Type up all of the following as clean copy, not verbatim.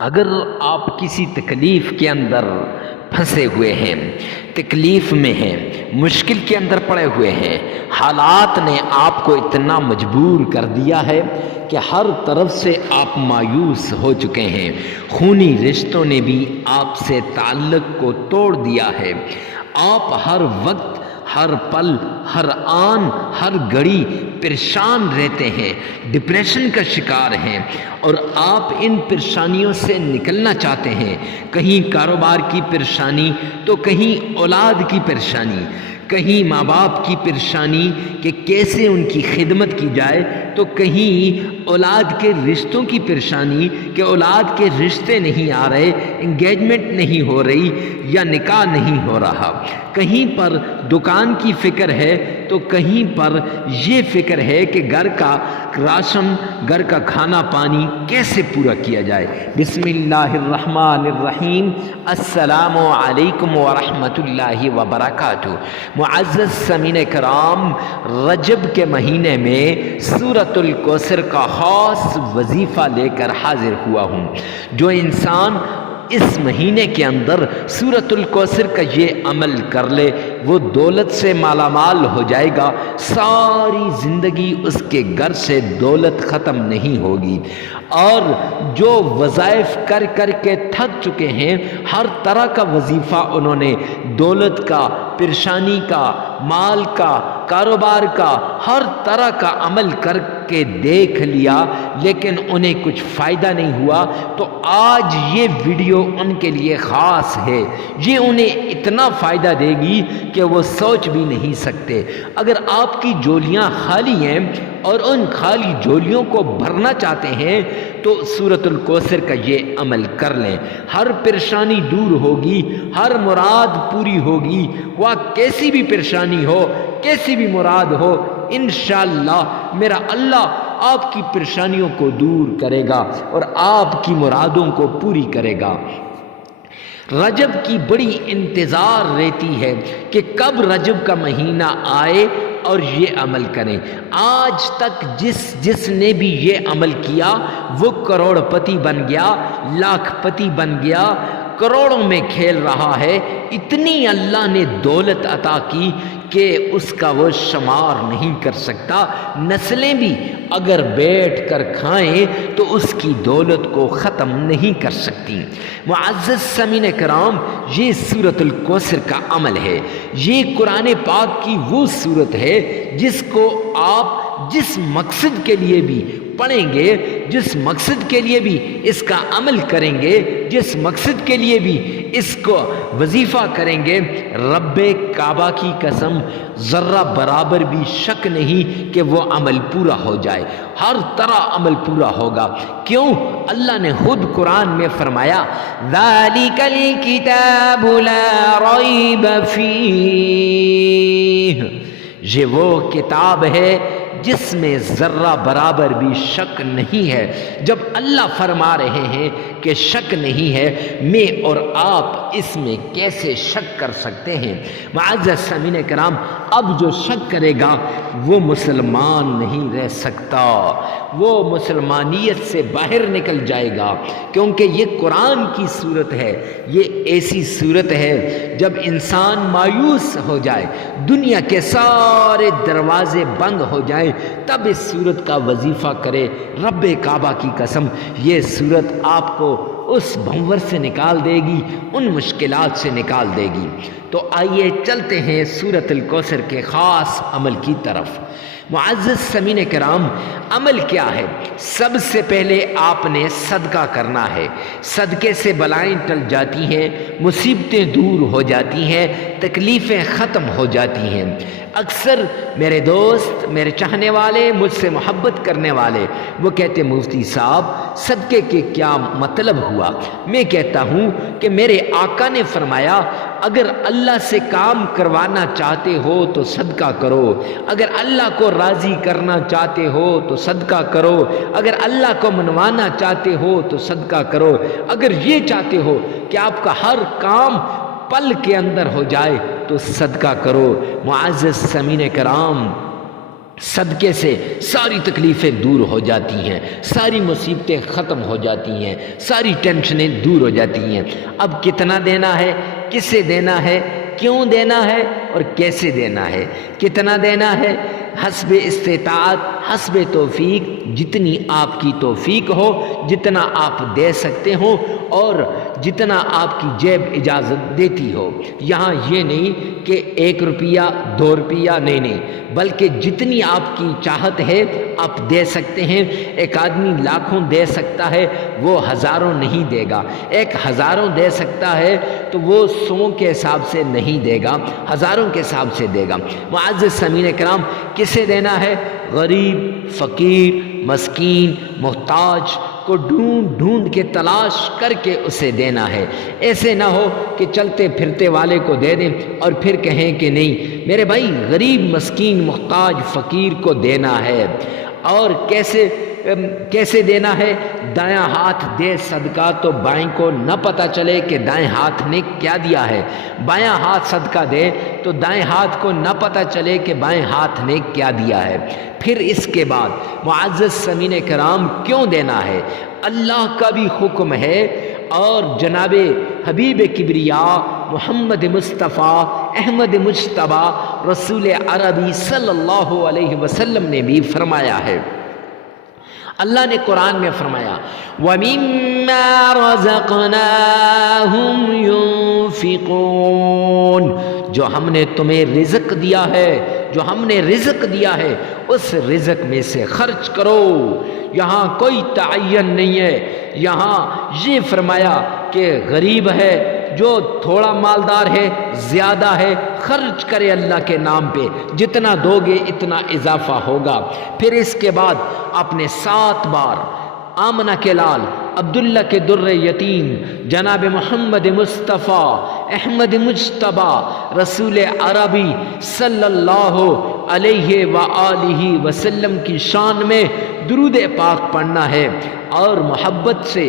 اگر آپ کسی تکلیف کے اندر پھنسے ہوئے ہیں، تکلیف میں ہیں، مشکل کے اندر پڑے ہوئے ہیں، حالات نے آپ کو اتنا مجبور کر دیا ہے کہ ہر طرف سے آپ مایوس ہو چکے ہیں، خونی رشتوں نے بھی آپ سے تعلق کو توڑ دیا ہے، آپ ہر وقت، ہر پل، ہر آن، ہر گھڑی پریشان رہتے ہیں، ڈپریشن کا شکار ہیں، اور آپ ان پریشانیوں سے نکلنا چاہتے ہیں۔ کہیں کاروبار کی پریشانی تو کہیں اولاد کی پریشانی، کہیں ماں باپ کی پریشانی کہ کیسے ان کی خدمت کی جائے، تو کہیں اولاد کے رشتوں کی پریشانی کہ اولاد کے رشتے نہیں آ رہے، انگیجمنٹ نہیں ہو رہی یا نکاح نہیں ہو رہا، کہیں پر دکان کی فکر ہے تو کہیں پر یہ فکر ہے کہ گھر کا راشن، گھر کا کھانا پانی کیسے پورا کیا جائے۔ بسم اللہ الرحمن الرحیم۔ السلام علیکم ورحمۃ اللہ وبرکاتہ۔ معزز سامعین کرام، رجب کے مہینے میں سورۃ الکوثر کا خاص وظیفہ لے کر حاضر ہوا ہوں۔ جو انسان اس مہینے کے اندر سورۃ الکوثر کا یہ عمل کر لے وہ دولت سے مالا مال ہو جائے گا، ساری زندگی اس کے گھر سے دولت ختم نہیں ہوگی۔ اور جو وظائف کر کر کے تھک چکے ہیں، ہر طرح کا وظیفہ انہوں نے دولت کا، پریشانی کا، مال کا، کاروبار کا، ہر طرح کا عمل کر کے دیکھ لیا لیکن انہیں کچھ فائدہ نہیں ہوا، تو آج یہ ویڈیو ان کے لیے خاص ہے۔ یہ انہیں اتنا فائدہ دے گی کہ وہ سوچ بھی نہیں سکتے۔ اگر آپ کی جھولیاں خالی ہیں اور ان خالی جھولیوں کو بھرنا چاہتے ہیں تو سورۃ الکوثر کا یہ عمل کر لیں، ہر پریشانی دور ہوگی، ہر مراد پوری ہوگی، وہ کیسی بھی پریشانی ہو، کیسی بھی مراد ہو، انشاءاللہ میرا اللہ آپ کی پریشانیوں کو دور کرے گا اور آپ کی مرادوں کو پوری کرے گا۔ رجب کی بڑی انتظار رہتی ہے کہ کب رجب کا مہینہ آئے اور یہ عمل کریں۔ آج تک جس نے بھی یہ عمل کیا وہ کروڑ پتی بن گیا، لاکھ پتی بن گیا، کروڑوں میں کھیل رہا ہے، اتنی اللہ نے دولت عطا کی کہ اس کا وہ شمار نہیں کر سکتا۔ نسلیں بھی اگر بیٹھ کر کھائیں تو اس کی دولت کو ختم نہیں کر سکتی۔ معزز سامعین کرام، یہ سورۃ الکوثر کا عمل ہے، یہ قرآن پاک کی وہ سورت ہے جس کو آپ جس مقصد کے لیے بھی پڑھیں گے، جس مقصد کے لیے بھی اس کا عمل کریں گے، جس مقصد کے لیے بھی اس کو وظیفہ کریں گے، رب کعبہ کی قسم ذرہ برابر بھی شک نہیں کہ وہ عمل پورا ہو جائے، ہر طرح عمل پورا ہوگا۔ کیوں؟ اللہ نے خود قرآن میں فرمایا ذَلِكَ الْكِتَابُ لَا رَيْبَ فِيهِ، یہ وہ کتاب ہے جس میں ذرہ برابر بھی شک نہیں ہے۔ جب اللہ فرما رہے ہیں کہ شک نہیں ہے، میں اور آپ اس میں کیسے شک کر سکتے ہیں؟ معزز سامعین کرام، اب جو شک کرے گا وہ مسلمان نہیں رہ سکتا، وہ مسلمانیت سے باہر نکل جائے گا، کیونکہ یہ قرآن کی صورت ہے، یہ ایسی صورت ہے جب انسان مایوس ہو جائے، دنیا کے سارے دروازے بند ہو جائیں، تب اس صورت کا وظیفہ کرے۔ رب کعبہ کی قسم یہ صورت آپ کو اس بھنور سے نکال دے گی، ان مشکلات سے نکال دے گی۔ تو آئیے چلتے ہیں سورۃ الکوثر کے خاص عمل کی طرف۔ معزز سامعین کرام، عمل کیا ہے؟ سب سے پہلے آپ نے صدقہ کرنا ہے۔ صدقے سے بلائیں ٹل جاتی ہیں، مصیبتیں دور ہو جاتی ہیں، تکلیفیں ختم ہو جاتی ہیں۔ اکثر میرے دوست، میرے چاہنے والے، مجھ سے محبت کرنے والے، وہ کہتے مفتی صاحب صدقے کے کیا مطلب ہوا؟ میں کہتا ہوں کہ میرے آقا نے فرمایا اگر اللہ سے کام کروانا چاہتے ہو تو صدقہ کرو، اگر اللہ کو راضی کرنا چاہتے ہو تو صدقہ کرو، اگر اللہ کو منوانا چاہتے ہو تو صدقہ کرو، اگر یہ چاہتے ہو کہ آپ کا ہر کام پل کے اندر ہو جائے تو صدقہ کرو۔ معزز سامعین کرام، صدقے سے ساری تکلیفیں دور ہو جاتی ہیں، ساری مصیبتیں ختم ہو جاتی ہیں، ساری ٹینشنیں دور ہو جاتی ہیں۔ اب کتنا دینا ہے، کسے دینا ہے، کیوں دینا ہے اور کیسے دینا ہے؟ کتنا دینا ہے؟ حسب استطاعت، حسب توفیق، جتنی آپ کی توفیق ہو، جتنا آپ دے سکتے ہو اور جتنا آپ کی جیب اجازت دیتی ہو۔ یہاں یہ نہیں کہ 1 روپیہ 2 روپیہ، نہیں، بلکہ جتنی آپ کی چاہت ہے آپ دے سکتے ہیں۔ ایک آدمی لاکھوں دے سکتا ہے، وہ ہزاروں نہیں دے گا۔ ایک ہزاروں دے سکتا ہے تو وہ 100 کے حساب سے نہیں دے گا، ہزاروں کے حساب سے دے گا۔ معزز سامعین کرام، کسے دینا ہے؟ غریب، فقیر، مسکین، محتاج کو ڈھونڈ ڈھونڈ کے تلاش کر کے اسے دینا ہے۔ ایسے نہ ہو کہ چلتے پھرتے والے کو دے دیں اور پھر کہیں کہ نہیں میرے بھائی، غریب، مسکین، محتاج، فقیر کو دینا ہے۔ اور کیسے دینا ہے؟ دایاں ہاتھ دے صدقہ تو بائیں کو نہ پتہ چلے کہ دائیں ہاتھ نے کیا دیا ہے، بایاں ہاتھ صدقہ دے تو دائیں ہاتھ کو نہ پتہ چلے کہ بائیں ہاتھ نے کیا دیا ہے۔ پھر اس کے بعد معزز سامعین کرام، کیوں دینا ہے؟ اللہ کا بھی حکم ہے اور جناب حبیب کبریاء محمد مصطفیٰ احمد مجتبیٰ رسول عربی صلی اللہ علیہ وسلم نے بھی فرمایا ہے۔ اللہ نے قرآن میں فرمایا وَمِمَّا رَزَقْنَاهُمْ يُنْفِقُونَ، جو ہم نے تمہیں رزق دیا ہے، جو ہم نے رزق دیا ہے اس رزق میں سے خرچ کرو۔ یہاں کوئی تعین نہیں ہے، یہاں یہ فرمایا کہ غریب ہے، جو تھوڑا مالدار ہے، زیادہ ہے، خرچ کرے اللہ کے نام پہ، جتنا دو گے اتنا اضافہ ہوگا۔ پھر اس کے بعد آپ نے 7 بار آمنہ کے لال عبداللہ کے در یتیم جناب محمد مصطفیٰ احمد مجتبیٰ رسول عربی صلی اللہ علیہ وآلہ وسلم کی شان میں درود پاک پڑھنا ہے، اور محبت سے،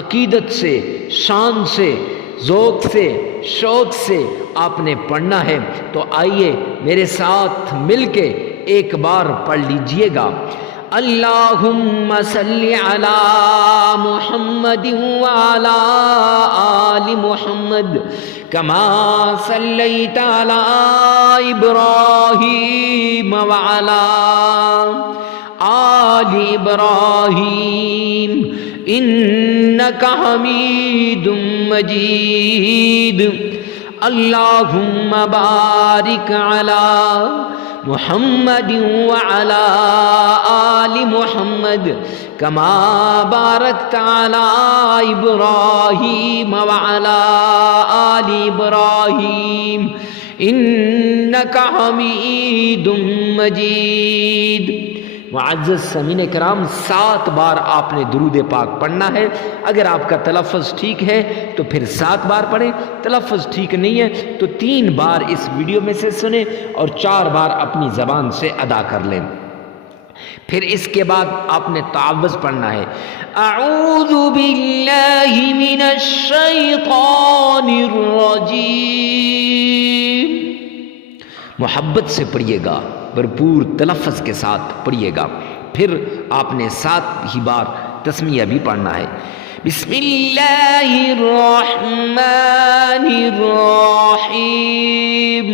عقیدت سے، شان سے، ذوق سے، شوق سے آپ نے پڑھنا ہے۔ تو آئیے میرے ساتھ مل کے ایک بار پڑھ لیجئے گا۔ اللہم صلی علی محمد وعلی آل محمد کما صلیت علی ابراہیم وعلی آل ابراہیم انک حمید مجید۔ اللہم بارک علی محمد وعلی آل محمد کما بارکت علی ابراہیم وعلی آل ابراہیم انک حمید مجید۔ معزز سامعین کرام، 7 بار آپ نے درود پاک پڑھنا ہے۔ اگر آپ کا تلفظ ٹھیک ہے تو پھر 7 بار پڑھیں، تلفظ ٹھیک نہیں ہے تو 3 بار اس ویڈیو میں سے سنیں اور 4 بار اپنی زبان سے ادا کر لیں۔ پھر اس کے بعد آپ نے تعوذ پڑھنا ہے، اعوذ باللہ من الشیطان الرجیم۔ محبت سے پڑھیے گا، بھرپور تلفظ کے ساتھ پڑھیے گا۔ پھر آپ نے 7 ہی بار تسمیہ بھی پڑھنا ہے، بسم اللہ الرحمن الرحیم۔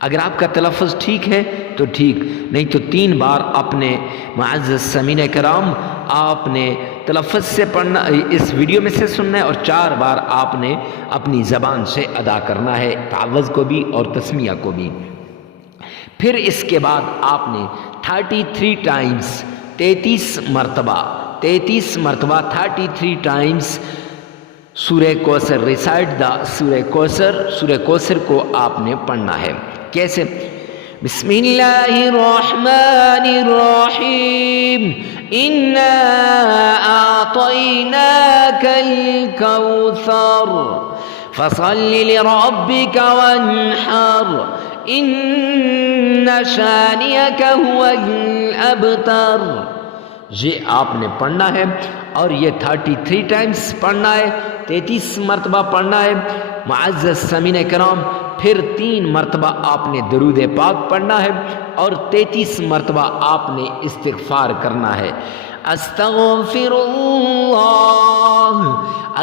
اگر آپ کا تلفظ ٹھیک ہے تو ٹھیک، نہیں تو 3 بار اپنے معزز سامعین کرام آپ نے تلفظ سے پڑھنا، اس ویڈیو میں سے سننا ہے، اور 4 بار آپ نے اپنی زبان سے ادا کرنا ہے، تعوذ کو بھی اور تسمیہ کو بھی۔ پھر اس کے بعد آپ نے 33 ٹائمز 33 مرتبہ 33 ٹائمز سورہ کوثر، ریسائٹ دا سورہ کوثر کو آپ نے پڑھنا ہے۔ کیسے؟ بسم اللہ الرحمن الرحیم، انا اعطیناک الکوثر فصل لربک وانحر ان شانئک هو الابتر۔ یہ آپ نے پڑھنا ہے اور یہ 33 ٹائمز پڑھنا ہے، 33 مرتبہ پڑھنا ہے۔ معزز سامعین کرام، پھر 3 مرتبہ آپ نے درود پاک پڑھنا ہے اور 33 مرتبہ آپ نے استغفار کرنا ہے۔ استغفر اللہ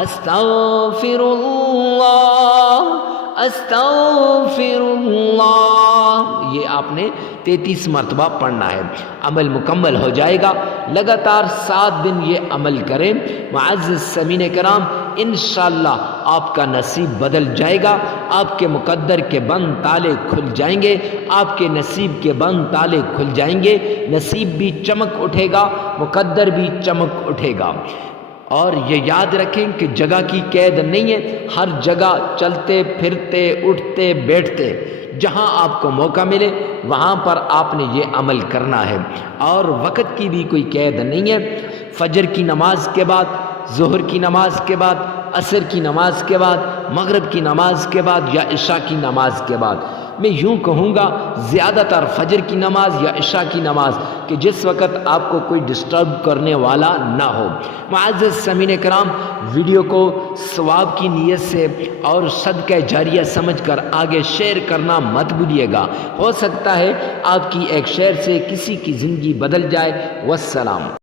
استغفر اللہ استغفر اللہ، یہ آپ نے 33 مرتبہ پڑھنا ہے۔ عمل مکمل ہو جائے گا۔ لگاتار 7 دن یہ عمل کریں معزز سامعین کرام، انشاءاللہ آپ کا نصیب بدل جائے گا، آپ کے مقدر کے بند تالے کھل جائیں گے، آپ کے نصیب کے بند تالے کھل جائیں گے، نصیب بھی چمک اٹھے گا، مقدر بھی چمک اٹھے گا۔ اور یہ یاد رکھیں کہ جگہ کی قید نہیں ہے، ہر جگہ چلتے پھرتے اٹھتے بیٹھتے جہاں آپ کو موقع ملے وہاں پر آپ نے یہ عمل کرنا ہے، اور وقت کی بھی کوئی قید نہیں ہے۔ فجر کی نماز کے بعد، ظہر کی نماز کے بعد، عصر کی نماز کے بعد، مغرب کی نماز کے بعد یا عشاء کی نماز کے بعد، میں یوں کہوں گا زیادہ تر فجر کی نماز یا عشاء کی نماز، کہ جس وقت آپ کو کوئی ڈسٹرب کرنے والا نہ ہو۔ معزز سامعین کرام، ویڈیو کو ثواب کی نیت سے اور صدقہ جاریہ سمجھ کر آگے شیئر کرنا مت بھولیے گا، ہو سکتا ہے آپ کی ایک شیئر سے کسی کی زندگی بدل جائے۔ والسلام۔